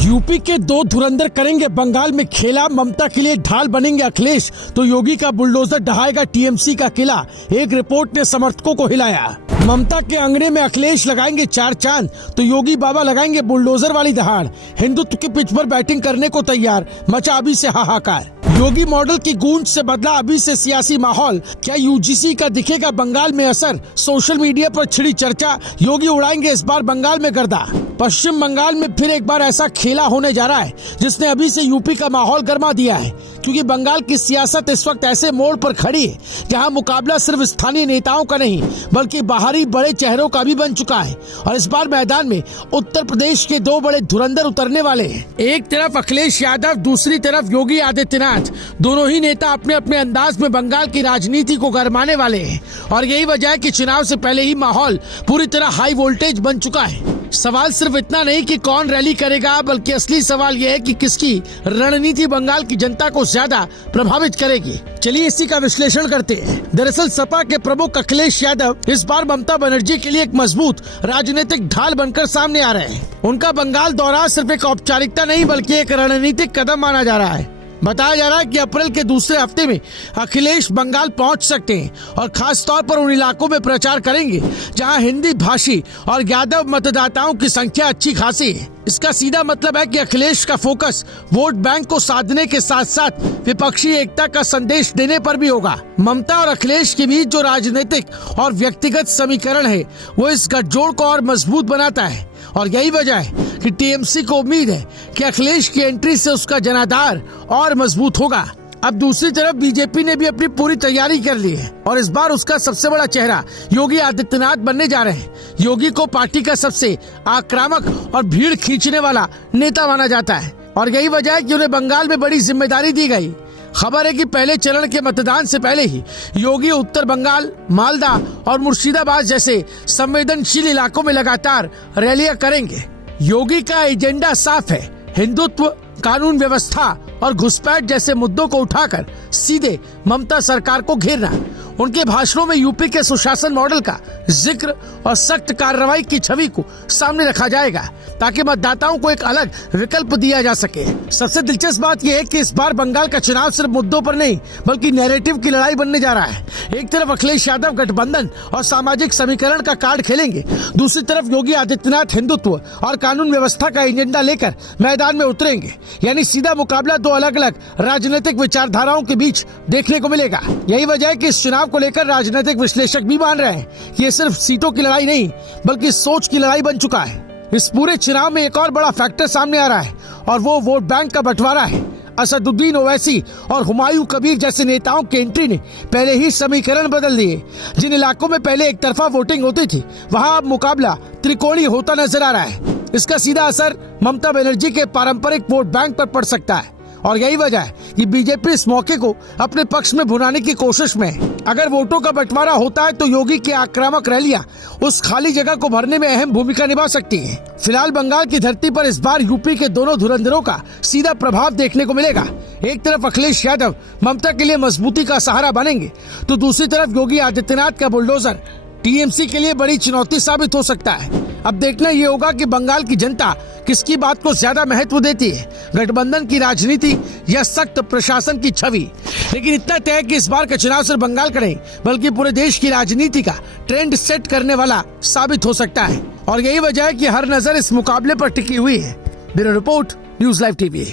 UP के दो धुरंधर करेंगे बंगाल में खेला, ममता के लिए ढाल बनेंगे अखिलेश तो योगी का बुलडोजर ढहाएगा टीएमसी का किला। एक रिपोर्ट ने समर्थकों को हिलाया। ममता के अंगने में अखिलेश लगाएंगे चार चांद तो योगी बाबा लगाएंगे बुलडोजर वाली दहाड़। हिंदुत्व के पिच पर बैटिंग करने को तैयार, मचा अभी से हाहाकार। योगी मॉडल की गूंज से बदला अभी से सियासी माहौल। क्या यूजीसी का दिखेगा बंगाल में असर? सोशल मीडिया पर छिड़ी चर्चा, योगी उड़ाएंगे इस बार बंगाल में गर्दा। पश्चिम बंगाल में फिर एक बार ऐसा खेला होने जा रहा है जिसने अभी से यूपी का माहौल गर्मा दिया है, क्योंकि बंगाल की सियासत इस वक्त ऐसे मोड़ पर खड़ी है जहां मुकाबला सिर्फ स्थानीय नेताओं का नहीं बल्कि बाहरी बड़े चेहरों का भी बन चुका है। और इस बार मैदान में उत्तर प्रदेश के दो बड़े धुरंधर उतरने वाले हैं। एक तरफ अखिलेश यादव, दूसरी तरफ योगी आदित्यनाथ। दोनों ही नेता अपने अपने अंदाज में बंगाल की राजनीति को गरमाने वाले हैं और यही वजह है कि चुनाव से पहले ही माहौल पूरी तरह हाई वोल्टेज बन चुका है। सवाल सिर्फ इतना नहीं कि कौन रैली करेगा, बल्कि असली सवाल यह है कि किसकी रणनीति बंगाल की जनता को ज्यादा प्रभावित करेगी। चलिए इसी का विश्लेषण करते हैं। दरअसल सपा के प्रमुख अखिलेश यादव इस बार ममता बनर्जी के लिए एक मजबूत राजनीतिक ढाल बनकर सामने आ रहे हैं। उनका बंगाल दौरा सिर्फ एक औपचारिकता नहीं बल्कि एक रणनीतिक कदम माना जा रहा है। बताया जा रहा है कि अप्रैल के दूसरे हफ्ते में अखिलेश बंगाल पहुंच सकते हैं और खास तौर पर उन इलाकों में प्रचार करेंगे जहां हिंदी भाषी और यादव मतदाताओं की संख्या अच्छी खासी है। इसका सीधा मतलब है कि अखिलेश का फोकस वोट बैंक को साधने के साथ साथ विपक्षी एकता का संदेश देने पर भी होगा। ममता और अखिलेश के बीच जो राजनीतिक और व्यक्तिगत समीकरण है वो इस गठजोड़ को और मजबूत बनाता है और यही वजह है कि टीएमसी को उम्मीद है कि अखिलेश की एंट्री से उसका जनाधार और मजबूत होगा। अब दूसरी तरफ बीजेपी ने भी अपनी पूरी तैयारी कर ली है और इस बार उसका सबसे बड़ा चेहरा योगी आदित्यनाथ बनने जा रहे हैं। योगी को पार्टी का सबसे आक्रामक और भीड़ खींचने वाला नेता माना जाता है और यही वजह है कि उन्हें बंगाल में बड़ी जिम्मेदारी दी गई। खबर है कि पहले चरण के मतदान से पहले ही योगी उत्तर बंगाल, मालदा और मुर्शिदाबाद जैसे संवेदनशील इलाकों में लगातार रैलियां करेंगे। योगी का एजेंडा साफ है, हिंदुत्व, कानून व्यवस्था और घुसपैठ जैसे मुद्दों को उठाकर सीधे ममता सरकार को घेरना। उनके भाषणों में यूपी के सुशासन मॉडल का जिक्र और सख्त कार्रवाई की छवि को सामने रखा जाएगा ताकि मतदाताओं को एक अलग विकल्प दिया जा सके। सबसे दिलचस्प बात यह है कि इस बार बंगाल का चुनाव सिर्फ मुद्दों पर नहीं बल्कि नैरेटिव की लड़ाई बनने जा रहा है। एक तरफ अखिलेश यादव गठबंधन और सामाजिक समीकरण का कार्ड खेलेंगे, दूसरी तरफ योगी आदित्यनाथ हिंदुत्व और कानून व्यवस्था का एजेंडा लेकर मैदान में उतरेंगे। यानी सीधा मुकाबला दो अलग अलग राजनीतिक विचारधाराओं के बीच देखने को मिलेगा। यही वजह है कि इस चुनाव को लेकर राजनीतिक विश्लेषक भी मान रहे हैं कि ये सिर्फ सीटों की लड़ाई नहीं बल्कि सोच की लड़ाई बन चुका है। इस पूरे चुनाव में एक और बड़ा फैक्टर सामने आ रहा है और वो वोट बैंक का बंटवारा है। असदुद्दीन ओवैसी और हुमायूं कबीर जैसे नेताओं की एंट्री ने पहले ही समीकरण बदल दिए। जिन इलाकों में पहले एक तरफा वोटिंग होती थी वहां अब मुकाबला त्रिकोणीय होता नजर आ रहा है। इसका सीधा असर ममता बनर्जी के पारंपरिक वोट बैंक पर पड़ सकता है और यही वजह है कि बीजेपी इस मौके को अपने पक्ष में भुनाने की कोशिश में है। अगर वोटों का बंटवारा होता है तो योगी की आक्रामक रैलियां उस खाली जगह को भरने में अहम भूमिका निभा सकती हैं। फिलहाल बंगाल की धरती पर इस बार यूपी के दोनों धुरंधरों का सीधा प्रभाव देखने को मिलेगा। एक तरफ अखिलेश यादव ममता के लिए मजबूती का सहारा बनेंगे तो दूसरी तरफ योगी आदित्यनाथ का बुलडोजर टीएमसी के लिए बड़ी चुनौती साबित हो सकता है। अब देखना ये होगा कि बंगाल की जनता किसकी बात को ज्यादा महत्व देती है, गठबंधन की राजनीति या सख्त प्रशासन की छवि। लेकिन इतना तय है कि इस बार का चुनाव सिर्फ बंगाल का नहीं बल्कि पूरे देश की राजनीति का ट्रेंड सेट करने वाला साबित हो सकता है और यही वजह है कि हर नजर इस मुकाबले पर टिकी हुई है। Bureau report, news live TV.